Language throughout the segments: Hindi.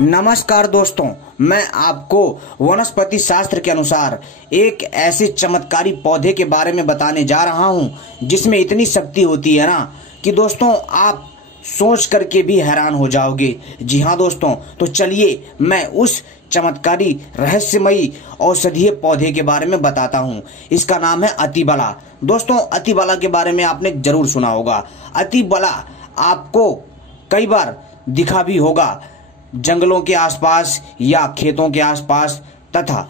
नमस्कार दोस्तों, मैं आपको वनस्पति शास्त्र के अनुसार एक ऐसे चमत्कारी पौधे के बारे में बताने जा रहा हूं जिसमें इतनी शक्ति होती है ना कि दोस्तों आप सोच करके भी हैरान हो जाओगे। जी हाँ दोस्तों, तो चलिए मैं उस चमत्कारी रहस्यमयी औषधीय पौधे के बारे में बताता हूँ। इसका नाम है अतिबला। दोस्तों अतिबला के बारे में आपने जरूर सुना होगा। अतिबला आपको कई बार दिखा भी होगा जंगलों के आसपास या खेतों के आसपास तथा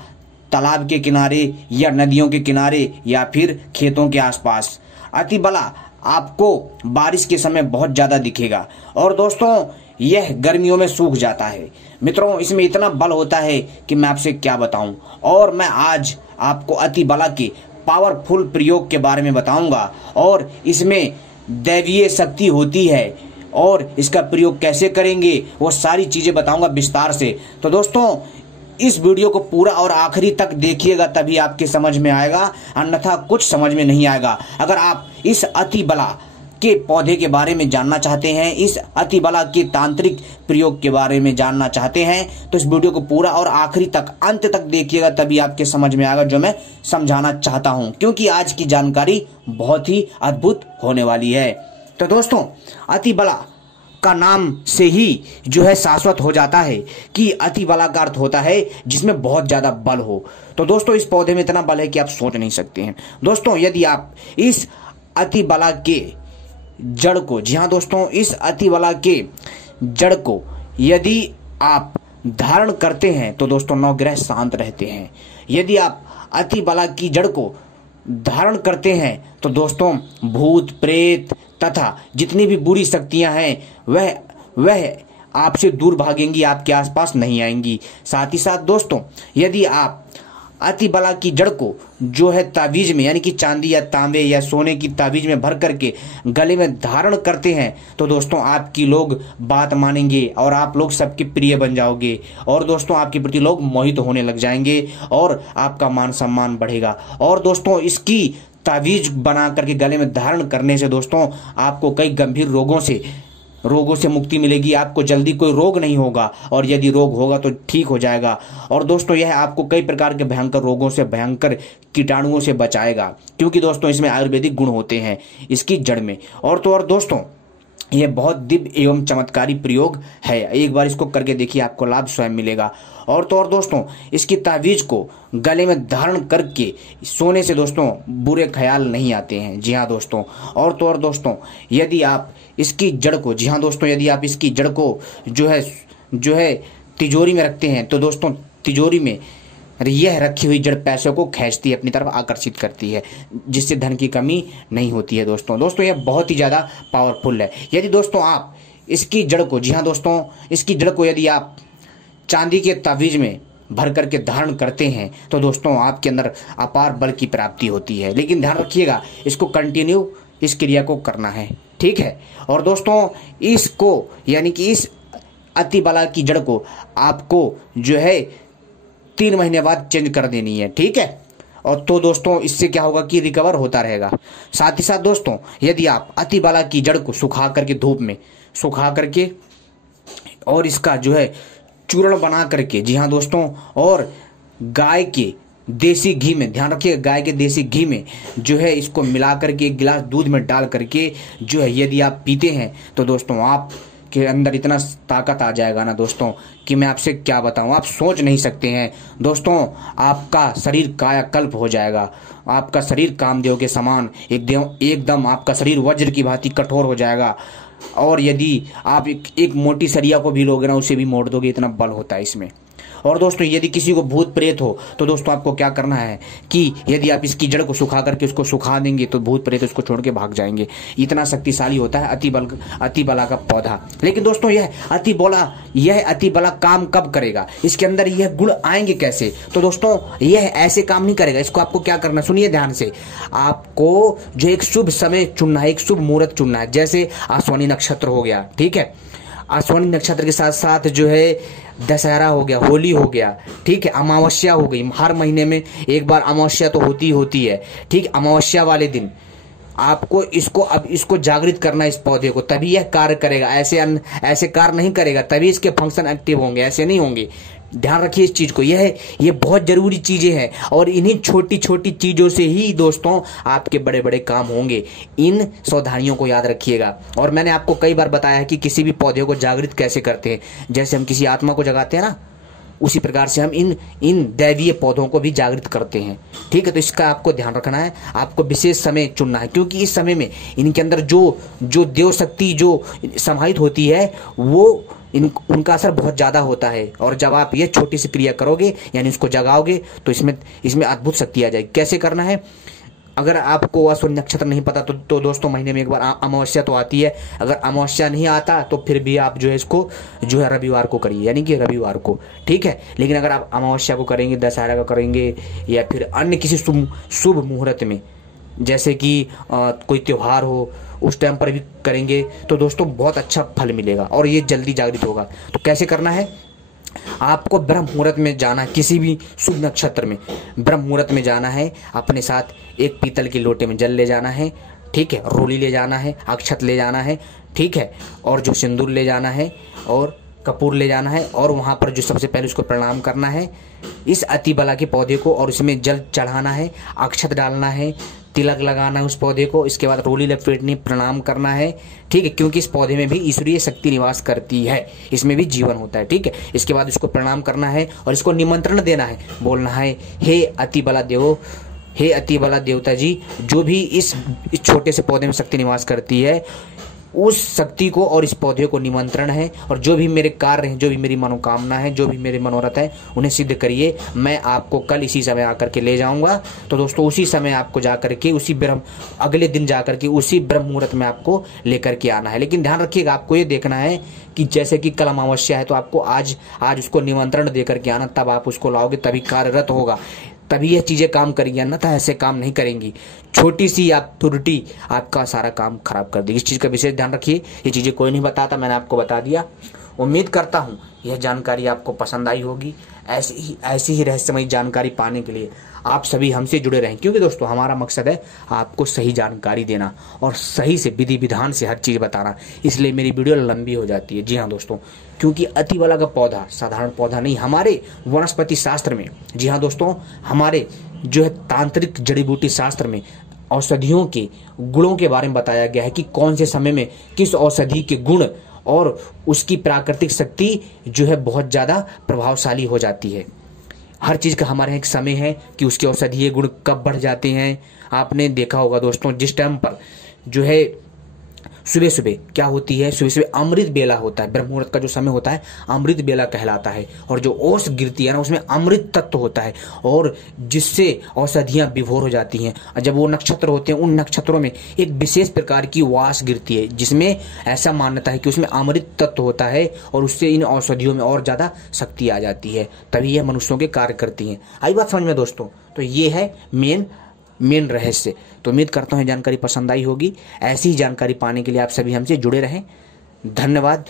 तालाब के किनारे या नदियों के किनारे या फिर खेतों के आसपास। अतिबला आपको बारिश के समय बहुत ज्यादा दिखेगा और दोस्तों यह गर्मियों में सूख जाता है। मित्रों इसमें इतना बल होता है कि मैं आपसे क्या बताऊं। और मैं आज आपको अतिबला के पावरफुल प्रयोग के बारे में बताऊंगा और इसमें दैवीय शक्ति होती है और इसका प्रयोग कैसे करेंगे वो सारी चीजें बताऊंगा विस्तार से। तो दोस्तों इस वीडियो को पूरा और आखिरी तक देखिएगा, तभी आपके समझ में आएगा, अन्यथा कुछ समझ में नहीं आएगा। अगर आप इस अतिबला के पौधे के बारे में जानना चाहते हैं, इस अतिबला के तांत्रिक प्रयोग के बारे में जानना चाहते हैं, तो इस वीडियो को पूरा और आखिरी तक अंत तक देखिएगा, तभी आपके समझ में आएगा जो मैं समझाना चाहता हूं, क्योंकि आज की जानकारी बहुत ही अद्भुत होने वाली है। तो दोस्तों अतिबला का नाम से ही जो है शाश्वत हो जाता है कि अतिबला का अर्थ होता है जिसमें बहुत ज्यादा बल हो। तो दोस्तों इस पौधे में इतना बल है कि आप सोच नहीं सकते हैं। दोस्तों यदि आप इस अतिबला के जड़ को, जी हाँ दोस्तों, इस अतिबला के जड़ को यदि आप धारण करते हैं तो दोस्तों नवग्रह शांत रहते हैं। यदि आप अतिबला की जड़ को धारण करते हैं तो दोस्तों भूत प्रेत तथा जितनी भी बुरी शक्तियां हैं वह आपसे दूर भागेंगी, आपके आसपास नहीं आएंगी। साथ ही साथ दोस्तों यदि आप अतिबला की जड़ को जो है ताबीज में, यानी कि चांदी या तांबे या सोने की ताबीज में भर करके गले में धारण करते हैं तो दोस्तों आपकी लोग बात मानेंगे और आप लोग सबके प्रिय बन जाओगे और दोस्तों आपके प्रति लोग मोहित होने लग जाएंगे और आपका मान सम्मान बढ़ेगा। और दोस्तों इसकी ताबीज बना करके गले में धारण करने से दोस्तों आपको कई गंभीर रोगों से मुक्ति मिलेगी। आपको जल्दी कोई रोग नहीं होगा और यदि रोग होगा तो ठीक हो जाएगा। और दोस्तों यह आपको कई प्रकार के भयंकर रोगों से, भयंकर कीटाणुओं से बचाएगा, क्योंकि दोस्तों इसमें आयुर्वेदिक गुण होते हैं इसकी जड़ में। और दोस्तों यह बहुत दिव्य एवं चमत्कारी प्रयोग है। एक बार इसको करके देखिए, आपको लाभ स्वयं मिलेगा। और दोस्तों इसकी ताबीज को गले में धारण करके सोने से दोस्तों बुरे ख्याल नहीं आते हैं। जी हाँ दोस्तों। और दोस्तों यदि आप इसकी जड़ को, जी हाँ दोस्तों, यदि आप इसकी जड़ को जो है तिजोरी में रखते हैं तो दोस्तों तिजोरी में यह रखी हुई जड़ पैसों को खींचती है, अपनी तरफ आकर्षित करती है, जिससे धन की कमी नहीं होती है। दोस्तों यह बहुत ही ज़्यादा पावरफुल है। यदि दोस्तों आप इसकी जड़ को, जी हाँ दोस्तों, इसकी जड़ को यदि आप चांदी के ताबीज में भर करके धारण करते हैं तो दोस्तों आपके अंदर अपार बल की प्राप्ति होती है। लेकिन ध्यान रखिएगा, इसको कंटिन्यू इस क्रिया को करना है, ठीक है। और दोस्तों इसको, यानी कि इस अतिबला की जड़ को आपको जो है 3 महीने बाद चेंज कर देनी है, ठीक है। और तो दोस्तों इससे क्या होगा कि रिकवर होता रहेगा। साथ ही साथ दोस्तों यदि आप अतिबला की जड़ को सुखा करके, धूप में सुखा करके और इसका जो है चूर्ण बना करके, जी हाँ दोस्तों, और गाय के देसी घी में, ध्यान रखिएगा, गाय के देसी घी में जो है इसको मिला करके 1 गिलास दूध में डाल करके जो है यदि आप पीते हैं तो दोस्तों आप के अंदर इतना ताकत आ जाएगा ना दोस्तों कि मैं आपसे क्या बताऊं, आप सोच नहीं सकते हैं। दोस्तों आपका शरीर कायाकल्प हो जाएगा, आपका शरीर कामदेव के समान एकदम आपका शरीर वज्र की भांति कठोर हो जाएगा। और यदि आप एक मोटी सरिया को भी लोगे ना, उसे भी मोड़ दोगे, इतना बल होता है इसमें। और दोस्तों यदि किसी को भूत प्रेत हो तो दोस्तों आपको क्या करना है कि यदि आप इसकी जड़ को सुखा करके उसको सुखा देंगे तो भूत प्रेत उसको छोड़ के भाग जाएंगे। इतना शक्तिशाली होता है अतिबला का पौधा। लेकिन दोस्तों यह अतिबला काम कब करेगा, इसके अंदर यह गुण आएंगे कैसे? तो दोस्तों यह ऐसे काम नहीं करेगा। इसको आपको क्या करना, सुनिए ध्यान से। आपको जो एक शुभ समय चुनना है, एक शुभ मुहूर्त चुनना है। जैसे आश्विनी नक्षत्र हो गया, ठीक है, आश्विनी नक्षत्र के साथ साथ जो है दशहरा हो गया, होली हो गया, ठीक है, अमावस्या हो गई। हर महीने में एक बार अमावस्या तो होती है, ठीक। अमावस्या वाले दिन आपको इसको जागृत करना है इस पौधे को, तभी यह कार्य करेगा। ऐसे कार्य नहीं करेगा, तभी इसके फंक्शन एक्टिव होंगे, ऐसे नहीं होंगे। ध्यान रखिए इस चीज को, ये बहुत जरूरी चीजें हैं और इन्हीं छोटी छोटी चीजों से ही दोस्तों आपके बड़े बड़े काम होंगे। इन सावधानियों को याद रखिएगा। और मैंने आपको कई बार बताया है कि किसी भी पौधे को जागृत कैसे करते हैं, जैसे हम किसी आत्मा को जगाते हैं ना, उसी प्रकार से हम इन दैवीय पौधों को भी जागृत करते हैं। ठीक है, तो इसका आपको ध्यान रखना है, आपको विशेष समय चुनना है, क्योंकि इस समय में इनके अंदर जो देव शक्ति जो समाहित होती है वो उनका असर बहुत ज़्यादा होता है। और जब आप ये छोटी सी क्रिया करोगे, यानी इसको जगाओगे, तो इसमें अद्भुत शक्ति आ जाएगी। कैसे करना है? अगर आपको अश्विनी नक्षत्र नहीं पता तो दोस्तों महीने में एक बार अमावस्या तो आती है। अगर अमावस्या नहीं आता तो फिर भी आप जो है इसको जो है रविवार को करिए, यानी कि रविवार को। ठीक है, लेकिन अगर आप अमावस्या को करेंगे, दशहरा को करेंगे, या फिर अन्य किसी शुभ मुहूर्त में, जैसे कि कोई त्योहार हो, उस टाइम पर भी करेंगे, तो दोस्तों बहुत अच्छा फल मिलेगा और ये जल्दी जागृत होगा। तो कैसे करना है? आपको ब्रह्म मुहूर्त में जाना, किसी भी शुभ नक्षत्र में ब्रह्म मुहूर्त में जाना है। अपने साथ एक पीतल के लोटे में जल ले जाना है, ठीक है, रोली ले जाना है, अक्षत ले जाना है, ठीक है, और जो सिंदूर ले जाना है और कपूर ले जाना है, और वहाँ पर जो सबसे पहले उसको प्रणाम करना है, इस अतिबला के पौधे को, और उसमें जल चढ़ाना है, अक्षत डालना है, तिलक लगाना है उस पौधे को। इसके बाद रोली लपेटनी, प्रणाम करना है, ठीक है, क्योंकि इस पौधे में भी ईश्वरीय शक्ति निवास करती है, इसमें भी जीवन होता है। ठीक है, इसके बाद इसको प्रणाम करना है और इसको निमंत्रण देना है, बोलना है, हे अतिबला देवो, हे अतिबला देवता जी, जो भी इस छोटे से पौधे में शक्ति निवास करती है, उस शक्ति को और इस पौधे को निमंत्रण है, और जो भी मेरे कार्य हैं, जो भी मेरी मनोकामना है, जो भी मेरे मनोरथ है, उन्हें सिद्ध करिए। मैं आपको कल इसी समय आकर के ले जाऊंगा। तो दोस्तों उसी समय आपको जाकर के अगले दिन जाकर के उसी ब्रह्म मुहूर्त में आपको लेकर के आना है। लेकिन ध्यान रखिएगा, आपको ये देखना है कि जैसे कि कल अमावस्या है तो आपको आज उसको निमंत्रण देकर के आना, तब आप उसको लाओगे, तभी कार्यरत होगा, तभी ये चीजें काम करेंगी, अन्यथा ऐसे काम नहीं करेंगी। छोटी सी आप त्रुटि आपका सारा काम खराब कर देगी। इस चीज का विशेष ध्यान रखिए। ये चीजें कोई नहीं बताता, मैंने आपको बता दिया। उम्मीद करता हूँ यह जानकारी आपको पसंद आई होगी। ऐसी ही रहस्यमयी जानकारी पाने के लिए आप सभी हमसे जुड़े रहें, क्योंकि दोस्तों हमारा मकसद है आपको सही जानकारी देना और सही से विधि विधान से हर चीज़ बताना, इसलिए मेरी वीडियो लंबी हो जाती है। जी हाँ दोस्तों, क्योंकि अतिबला का पौधा साधारण पौधा नहीं, हमारे वनस्पति शास्त्र में, जी हाँ दोस्तों, हमारे जो है तांत्रिक जड़ी बूटी शास्त्र में औषधियों के गुणों के बारे में बताया गया है कि कौन से समय में किस औषधि के गुण और उसकी प्राकृतिक शक्ति जो है बहुत ज़्यादा प्रभावशाली हो जाती है। हर चीज़ का हमारे यहाँ एक समय है कि उसके औषधीय गुण कब बढ़ जाते हैं। आपने देखा होगा दोस्तों, जिस टाइम पर जो है सुबह सुबह क्या होती है, सुबह सुबह अमृत बेला होता है, ब्रह्म मुहूर्त का जो समय होता है अमृत बेला कहलाता है, और जो ओस गिरती है ना उसमें अमृत तत्व होता है, और जिससे औषधियाँ विभोर हो जाती हैं। और जब वो नक्षत्र होते हैं, उन नक्षत्रों में एक विशेष प्रकार की वास गिरती है, जिसमें ऐसा मान्यता है कि उसमें अमृत तत्व होता है, और उससे इन औषधियों में और ज़्यादा शक्ति आ जाती है, तभी यह मनुष्यों के कार्य करती हैं। आई बात समझ में दोस्तों? तो ये है मेन रहस्य। तो उम्मीद करता हूँ जानकारी पसंद आई होगी। ऐसी ही जानकारी पाने के लिए आप सभी हमसे जुड़े रहें। धन्यवाद।